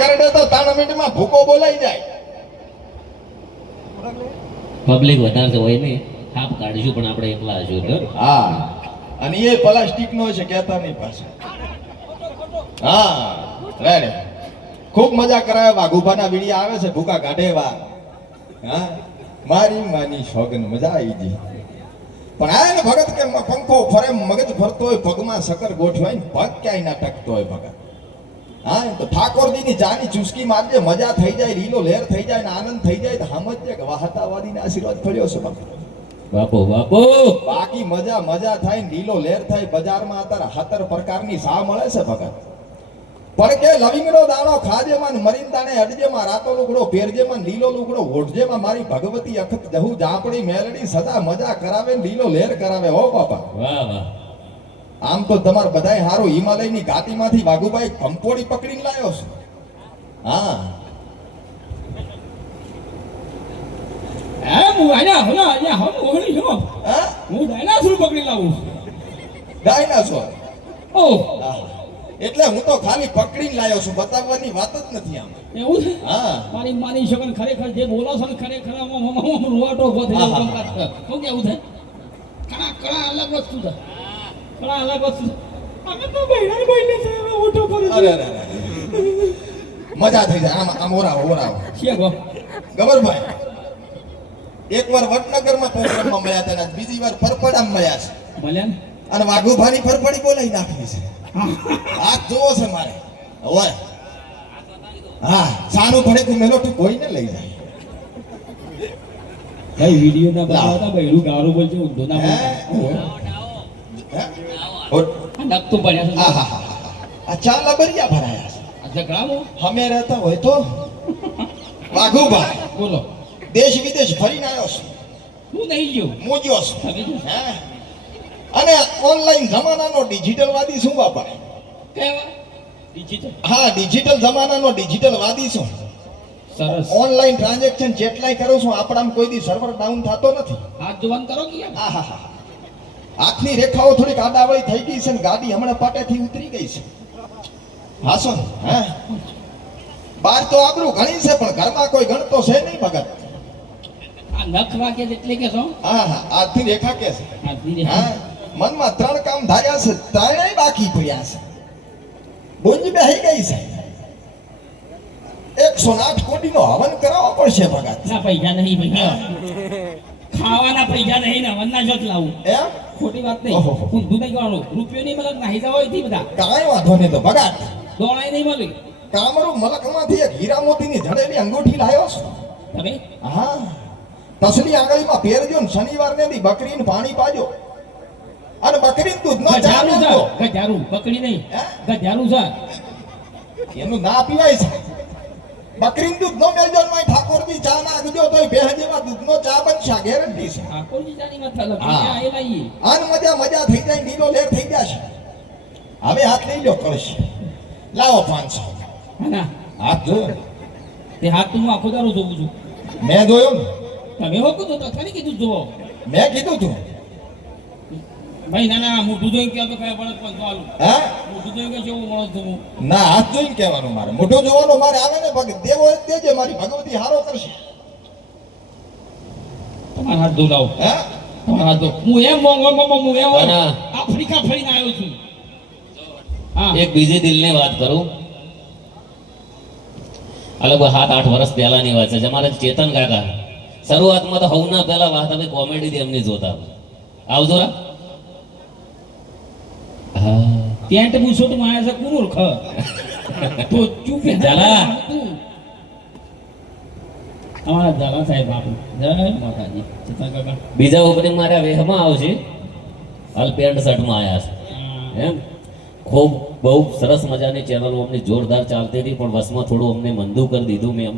કાંઈ કરડે તો 3 મિનિટમાં ભૂકો બોલાઈ જાય. પબ્લિક વધારે હોય ને થાપ કાઢીશું પણ આપણે એકલા હશું. હા અને એ પ્લાસ્ટિક નો છે કહેતા નહીં પાછા. હા રેડે ખૂબ મજા કરાવે. વાઘુભાના વીડિયા આવે છે ભૂકા કાઢેવા. હા મારી માની શોગન મજા આવી ગઈ. પણ આ ને ભગત કે પંખો ફરે મગજ ફરતો હોય પગમાં સકર ગોઠવાય ને પગ ક્યાંય ના ટકતો હોય ભગત. હા તો ઠાકોરજીની ચાની ચુસ્કી મારજે મજા થઈ જાય લીલો લહેર થઈ જાય ને આનંદ થઈ જાય તો સમજજે કે વાહતાવાદીને આશીર્વાદ પડ્યો છે બાપો બાપો. બાકી મજા થાય ને લીલો લહેર થાય. બજારમાં અત્યારે 17 પ્રકારની સા મળે છે ભગત. પણ કે લવિંગડો દાણો ખાજેમાં મરીન દાણે અડજેમાં રાતો લુગડો પહેરજેમાં લીલો લુગડો ઓઢજેમાં મારી ભગવતી અખત જહુ જાપડી મેલડી સદા મજા કરાવે ને લીલો લહેર કરાવે. હો બાપા વાહ વાહ. આમ તો તમાર બધાય હારો હિમાલયની ઘાટીમાંથી વાઘુભાઈ કંપોડી પકડીને લાવ્યો છે. હા હું આયા હલા આયા હમ ઓહળી છો. હા હું ડાયનાસોર પકડી લાવું. ડાયનાસોર. ઓહ એટલે હું તો ખાલી પકડીને લાવ્યો છું, બતાવવાની વાત જ નથી આમ. એવું છે? હા મારી માની શકન ખરેખર જે બોલો છો ને ખરેખર રૂવાટો ઉભો થઈ જાય. શું કેવું છે? કળા અલગ વસ્તુ છે. કળા અલગ વસ્તુ છે. અમે તો બહેરા બોલે છે હવે ઓટો પર. અરે મજા થઈ જાય. આમ ઓરાવો છે ગો ગબરભાઈ એકવાર વડનગરમાં પ્રોગ્રામમાં મળ્યા હતા ને બીજી વાર પરપડામાં મળ્યા છે. ભલે ને અને વાઘુભાની પરપડી બોલાઈ નાખી છે. હાથ જોવો છે મારે હોય. હા સાનું ભડે તું મેલો તું કોઈને લઈ જાય. ભાઈ વિડિયો ના બનાવતા બહેરું ગારું બોલજો ઊંધો ના બોલતા. નકતું પડ્યા છે. આ ચા લબરિયા ભરાયા છે. ઝઘડાવો અમે રહેતા હોય તો વાઘુભાઈ બોલો. દેશ વિદેશ ફરીને આવ્યો છું. હું નહીં ગયો. મોજ્યો છું. તમે જો હે અને ઓનલાઈન જમાનાનો ડિજિટલ વાદી શું બાપા? કેવા ડિજિટલ. હા ડિજિટલ જમાનાનો ડિજિટલ વાદી છું. સરસ. ઓનલાઈન ટ્રાન્ઝેક્શન જેટલાય કરું છું આપણામાં કોઈ દી સર્વર ડાઉન થતો નથી. હાથ જોવાન કરો કે આહાહા. હાથની રેખાઓ થોડીક આડાવળી થઈ ગઈ છે ને ગાડી હમણાં પાટેથી ઉતરી ગઈ છે. હાસો હે બહાર તો આબરૂ ઘણી છે પણ ઘરમાં કોઈ ગણતો છે નહીં ભગત. આ નખ વાગે એટલે કે છો. હા હાથની રેખા કે છે. આ ધીરે હા મનમાં 3 કામ ધાર્યા છે, 3ય બાકી પડ્યા છે. બોંજ બેહી ગઈ છે. 108 કોટીનો હવન કરાવવો પડશે ભગત. ના પૈસા નહીં ભૈયા. ખાવાના પૈસા નહીં ને વન્ના જત લાવું. એમ ખોટી વાત નહીં. ઓહો. ઊંધું નહીં કરવાનું. રૂપિયો નહીં મતલબ નાહી જવા હોય બધા કાંઈ વાંધો નહીં તો ભગત. દોડાય નહીં મળી. કામરૂ મલકમાંથી એક હીરા મોતીની જડેલી અંગૂઠી લાવ્યો છું. તમે હા તસલી આંગળીમાં પહેરજો ને શનિવારને દી બકરીને પાણી પાજો અને બકરીને દૂધ નો ચા ગજારું પીજો. છે. ગજારું બકરી નહીં. હે? ગજારું છે. એનું ના પીવાય છે. બકરીને દૂધ નો મેલજો ને માય ઠાકોરજી ચા નાખજો તોય બે જેવા દૂધનો ચા બનશે ગેરંટી છે. ઠાકોરજી જાની માથા હા. લખી એ લાવીએ. આન મજા થઈ જાય નીલો લેર થઈ જશે. હવે હાથ લઈ લો કળશ લાવો 500. હા ના હાથ જો તે હાથ તું આખો દારો જોઉં છું. મેં જોયો ને તમે હો કીધું તો ખાલી કીધું જુઓ. મેં કીધું તું ભાઈ ના ના મોટું જોઈને કહો તો કયા બળદ પણ ચાલુ. હે મોટું જોઈને કે જેવું બળદ જોવું. ના હાથ જોઈને કહેવાનું મારે મોઢું જોવાનું મારે આવે ને ભગત દેવો એ દેજે મારી ભગવતી હારો કરશે. તમારા હાથ ધોલાવો. હે તમારા હાથ ધો. હું એમ હું એમ ના. આફ્રિકા ફરીને આવ્યો છું. હા એક બીજી દિલની વાત કરું. આ લોકો 7-8 વર્ષ પહેલાની વાત છે. અમારા ચેતન કાકા શરૂઆતમાં તો હવના પહેલા વાત અમે કોમેડી એમની જોતા. આવજો રા. હા પેન્ટ બુશર્ટ માં આવ્યા છે કુરુર ખ તો ચૂપ ઝાલા. અમારા ઝાલા સાહેબ બાપુ જય માતાજી. ચેતન કાકા બીજા ઓપનિંગ મારા વેહમાં આવશે. હાલ પેન્ટ શર્ટમાં આવ્યા છે એમ. ખૂબ બહુ સરસ મજાની ચેનલો અમને જોરદાર ચાલતી હતી પણ વસમાં થોડું અમને મંદુ કરી દીધું. મેં